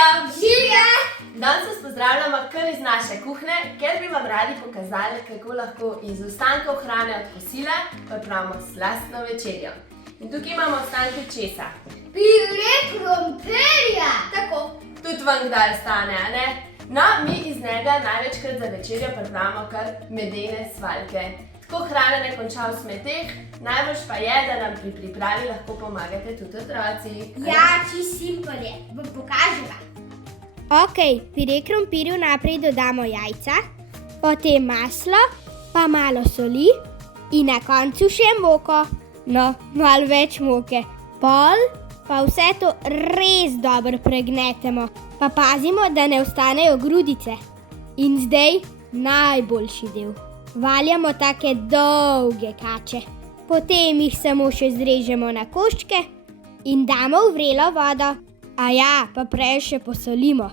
Živijo! Živja! Danes vas pozdravljamo kar iz naše kuhne, ker bi vam radi pokazali, kako lahko iz ostankov hrane od kosila pripravimo slastno večerjo. In tukaj imamo ostanke česa? Pire krompirja! Tako, tudi vam kdaj ostane, a ne? No, mi iz njega največkrat za večerjo pripravimo kar medene svaljke. Tako hrana ne konča v smeteh, najboljš pa je, da nam pri pripravi lahko pomagate tudi otroci. Ja, čisto simpel je. Vam pokaževa. Ok, pire krompirju najprej dodamo jajca, potem maslo, pa malo soli in na koncu še moko. No, malo več moke. Pol pa vse to res dobro pregnetemo, pa pazimo, da ne ostanejo grudice. In zdaj najboljši del. Valjamo take dolge kače. Potem jih samo še zrežemo na koščke in damo v vrelo vodo. A ja, pa prej še posolimo.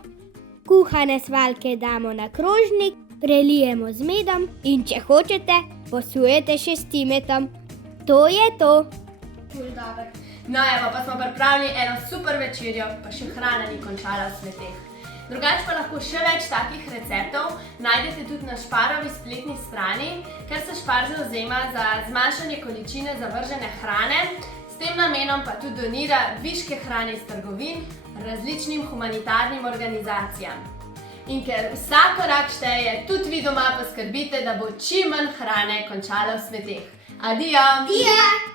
Kuhane svaljke damo na krožnik, prelijemo z medom in če hočete, posujete še s cimetom. To je to. Ful dober. No, evo, pa smo pripravili eno super večerjo, pa še hrana ni končala v smeteh. Drugače pa lahko še več takih receptov najdete tudi na Šparovi spletni strani, ker se Špar zavzema za zmanjšanje količine zavržene hrane, s tem namenom pa tudi donira viške hrane iz trgovin različnim humanitarnim organizacijam. In ker vsak korak šteje, tudi vi doma poskrbite, da bo čim manj hrane končala v smeteh. Adijo! Dija!